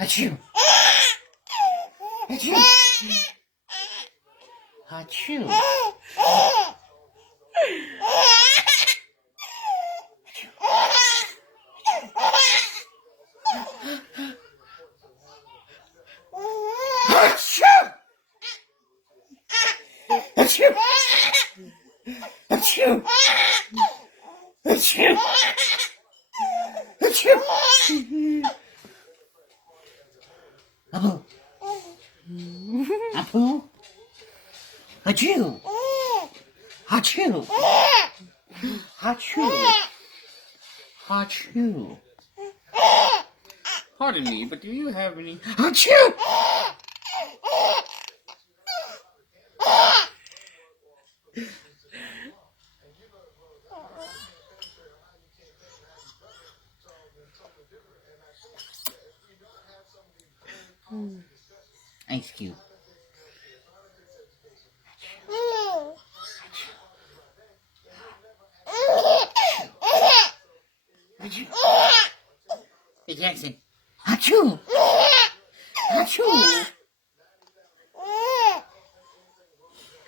Achoo! Achoo! Achoo! Achoo! Achoo! Achoo! Achoo! Abu! Abu! Achoo! Achoo! Achoo! Achoo! Pardon me, but do you have any... Achoo! Ice Cube. Hey Jackson. Achoo! Achoo!